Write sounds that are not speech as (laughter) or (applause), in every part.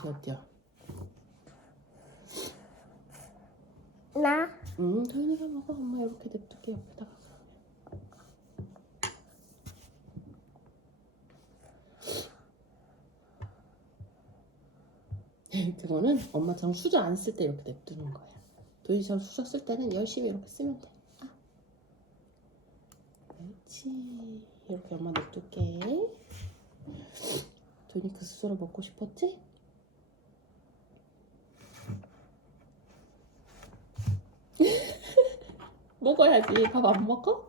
귀엽죠? 나 음, 도윤이가 먹어. 엄마 이렇게 냅둘게 옆에다가. (laughs) 그거는 엄마처럼 수저 안 쓸 때 이렇게 냅두는 거야. 도윤이처럼 수저 쓸 때는 열심히 이렇게 쓰면 돼. 아. 그렇지. 이렇게 엄마 냅둘게. 도윤이 그 수저로 먹고 싶었지? 먹어야지. 밥 안 먹어?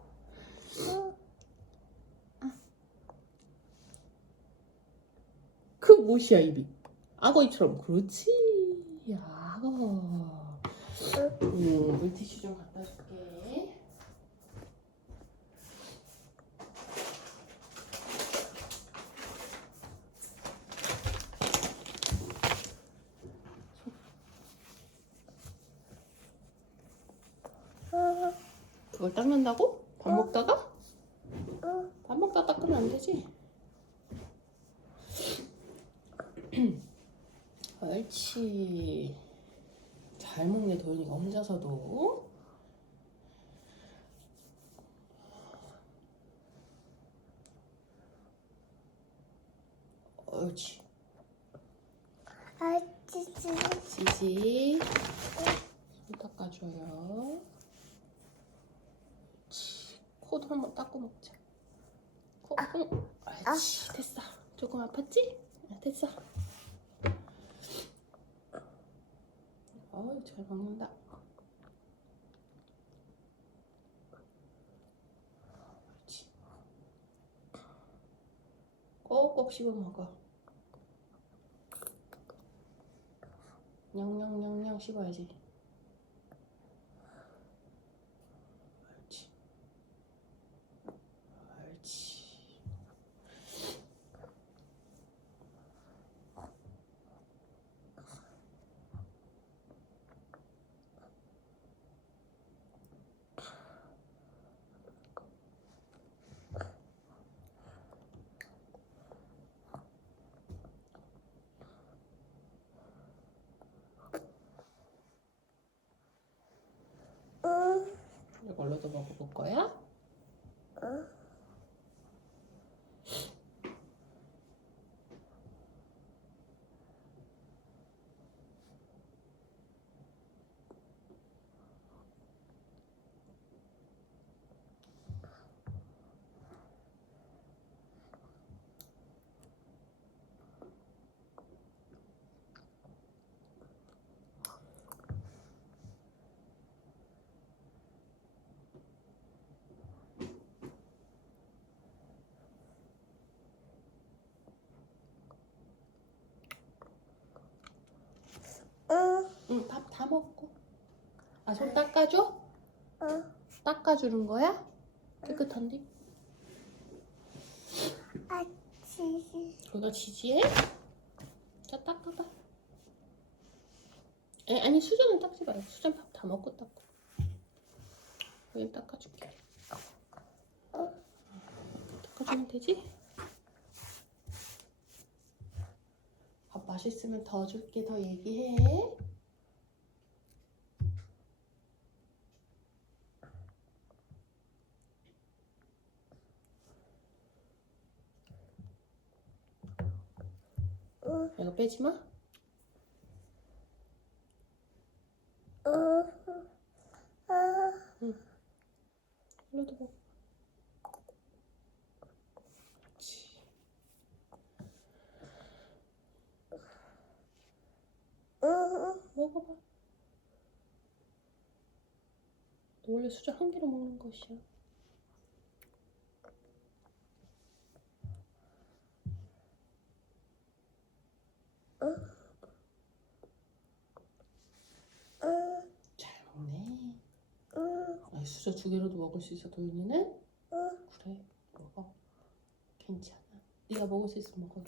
그 못이야 입이. 악어이처럼 그렇지. 야, 악어. 음, 물티슈 좀 갖다 줄게. 그걸 닦는다고? 밥 먹다가? 밥 먹다 닦으면 안 되지. (clears throat) 옳지. 잘 먹네 도윤이가 혼자서도. 옳지. 아치치 지지. 손 닦아줘요. 코도 한번 닦고 먹자. 코, 응. 옳지. 됐어. 조금 아팠지? 아, 됐어. 어우, 잘 먹는다. 옳지. 꼭꼭 씹어 먹어. 냥냥냥냥 씹어야지. 옳지. 이걸로도 먹어볼 거야? 응, 밥 다 먹고. 아, 손 닦아줘? 닦아주는 거야? 깨끗한데? 아치치 그거 지지해? 자, 닦아봐. 에, 아니, 수저는 닦지 말고. 수저는 밥다 먹고 닦고. 여기 닦아줄게. 닦아주면 되지? 밥 맛있으면 더 줄게, 더 얘기해. 이거 빼지 마. 이거도 먹어. 그렇지. 먹어봐. 너 원래 수저 한 개로 먹는 것이야. 잘 먹네. 아, 수저 두 개로도 먹을 수 있어, 도윤이는? 그래, 먹어. 괜찮아. 네가 먹을 수 있으면 먹어.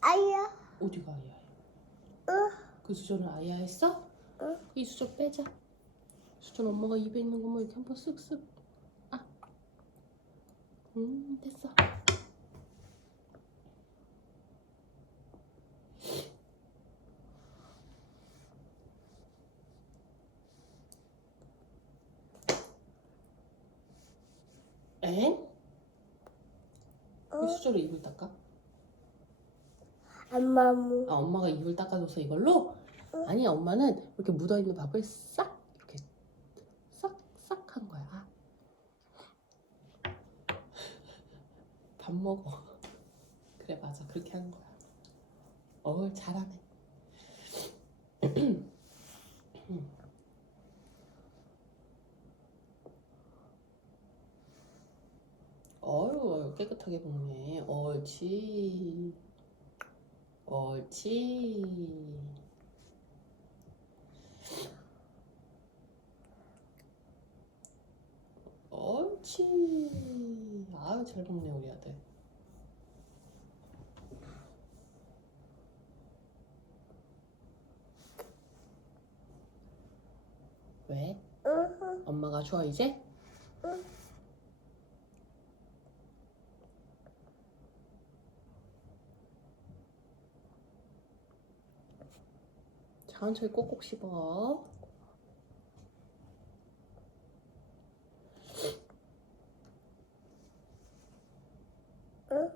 아야 어디가 아야야? 그 수저는 아야 했어? 이 수저 빼자. 수저는 엄마가 입에 있는 것만 이렇게 한번 쓱쓱. 아. 음, 됐어. 땡. 왜 수저로 이불 닦아? 엄마 무 아 엄마가 이불 닦아줘서 이걸로? 아니 엄마는 이렇게 묻어있는 밥을 싹 이렇게 싹싹 한 거야. 밥 먹어. 그래 맞아. 그렇게 하는 거야. 어 잘하네 어유 깨끗하게 먹네 옳지 옳지 옳지 아유 잘 먹네 우리 아들. 왜? 응. 엄마가 줘 이제? 응. 천천히 꼭꼭 씹어. 응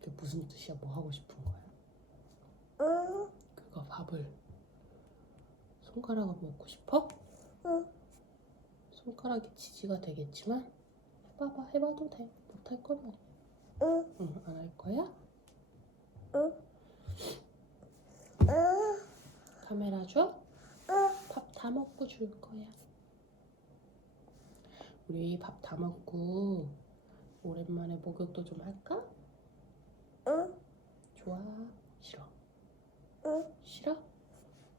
그게 무슨 뜻이야? 뭐 하고 싶은 거야? 응 그거 밥을 손가락으로 먹고 싶어? 응. 손가락이 지지가 되겠지만 해봐봐 해봐도 돼 못할 건 아니야 응 응 안 할 거야? 응 카메라 줘? 응 밥 다 먹고 줄 거야 우리 밥 다 먹고 오랜만에 목욕도 좀 할까? 응 좋아 싫어 응 싫어?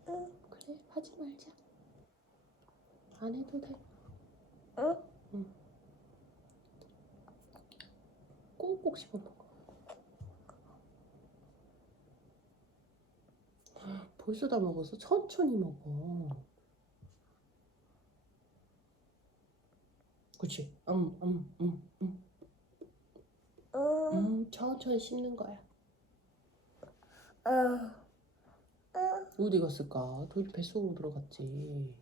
응 그래 하지 말자 안 해도 돼응 꼭꼭 씹어 먹어. 벌써 다 먹었어? 천천히 먹어. 그치? 음, 음, 음, 음, 응 음, 천천히 씹는 거야. 응 어디 갔을까? 도리 뱃속으로 들어갔지.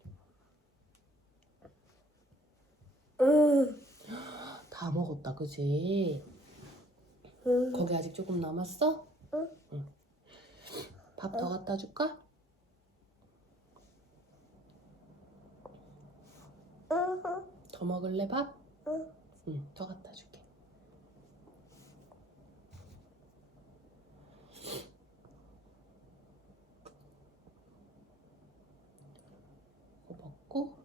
응다 먹었다, 그지? 응 거기 아직 조금 남았어? 응. 밥 더 갖다 줄까? 응더 먹을래, 밥? 응 응, 더 갖다 줄게. 이거 먹고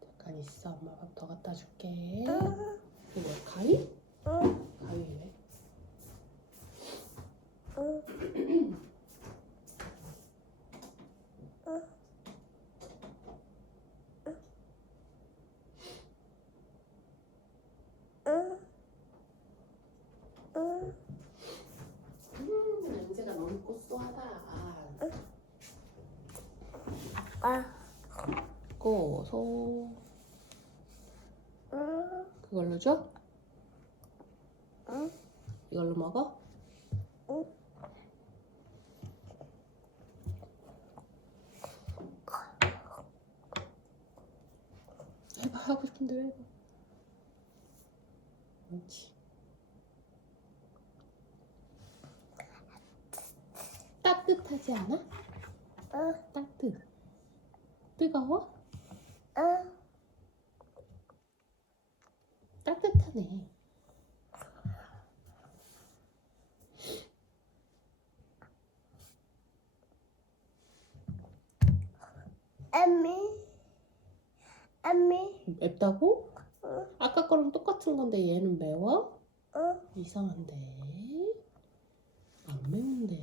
잠깐 있어. 엄마 밥 더 갖다 줄게. 이거 뭐야, 가위? 응 가위 왜? 응응응 음, 냄새가 너무 고소하다. 아 고소. 응 그걸로 줘? 응 이걸로 먹어? 응. 해봐 하고 싶은 대로 해봐. 그렇지. 따뜻하지 않아? 응 따뜻. 뜨거워? 응 따뜻하네. 애미 애미 맵다고? 응 아까 거랑 똑같은 건데 얘는 매워? 응 이상한데. 안 매운데.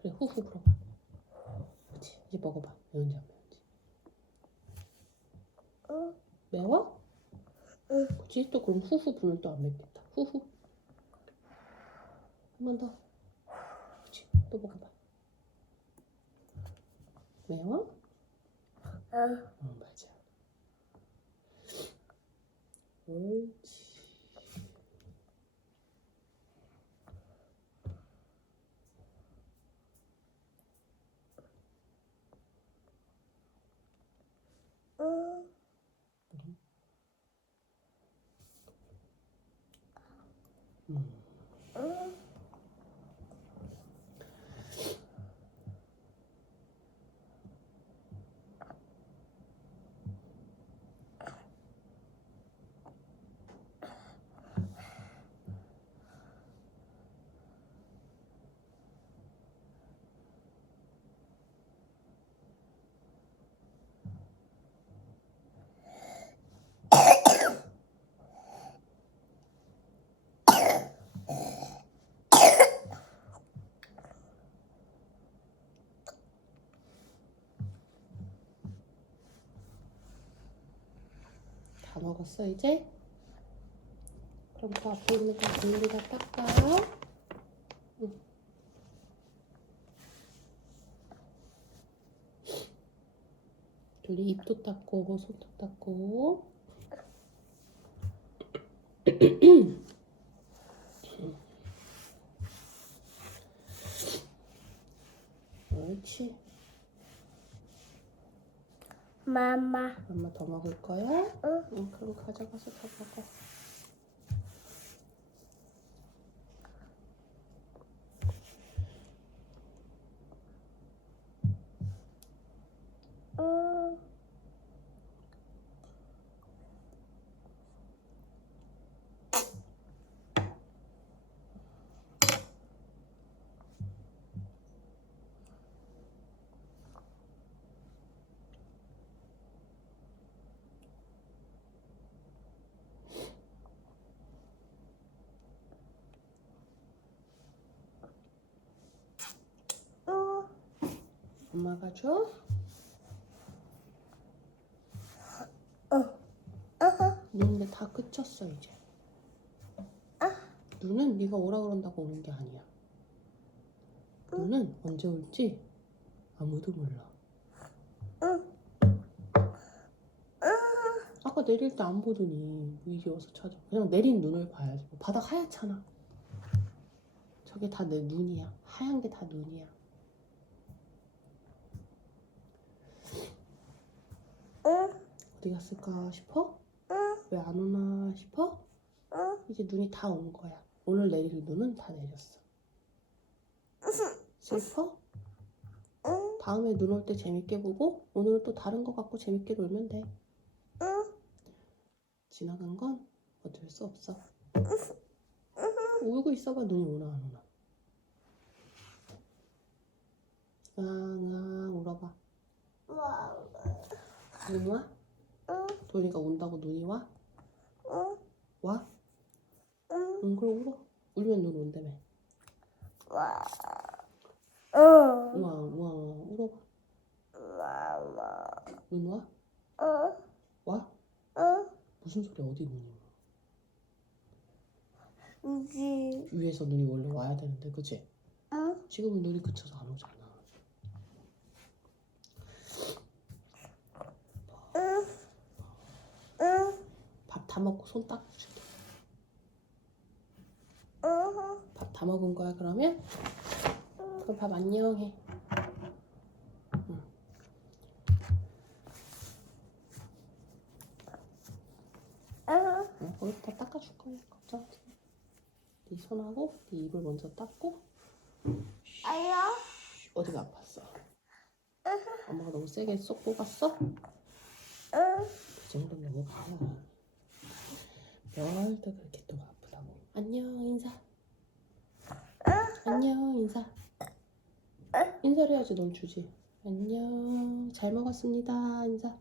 그래 후후 불어봐. 그렇지. 이제 먹어봐. 매운지 안 매운지. 응 매워? 응. 그치? 또 그럼 후후 불면 또 안 맵겠다. 후후. 한 번 더. 그치? 또 먹어봐. 매워? 응. 응 맞아. 옳지. 응. 음. 응. 먹었어 이제? 그럼 그 앞에 있는 거다 닦아. 응. 둘이 입도 닦고 손도 닦고. (clears throat) 옳지. 마마. 엄마 더 먹을 거야? 응. 응, 그럼 가져가서 더 먹어. 응. 응. 엄마가 줘? 눈인데 다 그쳤어 이제. 눈은 네가 오라 그런다고 오는 게 아니야. 눈은 언제 올지 아무도 몰라. 응. 아까 내릴 때 안 보더니 이제 와서 찾아. 그냥 내린 눈을 봐야지. 바닥 하얗잖아. 저게 다 내 눈이야. 하얀 게 다 눈이야. 응. 어디 갔을까 싶어? 응. 왜 안 오나 싶어? 응. 이제 눈이 다 온 거야. 오늘 내릴 눈은 다 내렸어. (laughs) 슬퍼? 응. 다음에 눈 올 때 재밌게 보고 오늘은 또 다른 거 갖고 재밌게 놀면 돼. 응. 지나간 건 어쩔 수 없어. (laughs) 울고 있어봐 눈이 오나 안 오나. 앙앙 울어봐. 와. 눈 와? 응. 도니가 온다고 눈이 와? 응. 와? 응. 응 그럼 울어. 울면 눈 온다며. 와. 응. 우와 우와 울어봐. 마마. 눈 와? 응. 와? 응. 무슨 소리 어디 눈이 와? 우지. 위에서 눈이 원래 와야 되는데 그치? 응. 지금은 눈이 그쳐서 안 오잖아. 응. 응. 밥 다 먹고 손 닦고 줄게. 응. 밥다 먹은 거야 그러면? 그럼 밥 안녕 해. 응. 응. 응, 거기 다 닦아줄 거야. 걱정하지 마. 네 손하고 네 입을 먼저 닦고 아야. 어디가 아팠어? 엄마가 너무 세게 쏙 뽑았어? 응. 그 정도는 넘어가. 뭘또 그렇게 또 아프다고. 안녕 인사. 안녕 인사. 인사를 해야지 널 주지. 안녕 잘 먹었습니다 인사.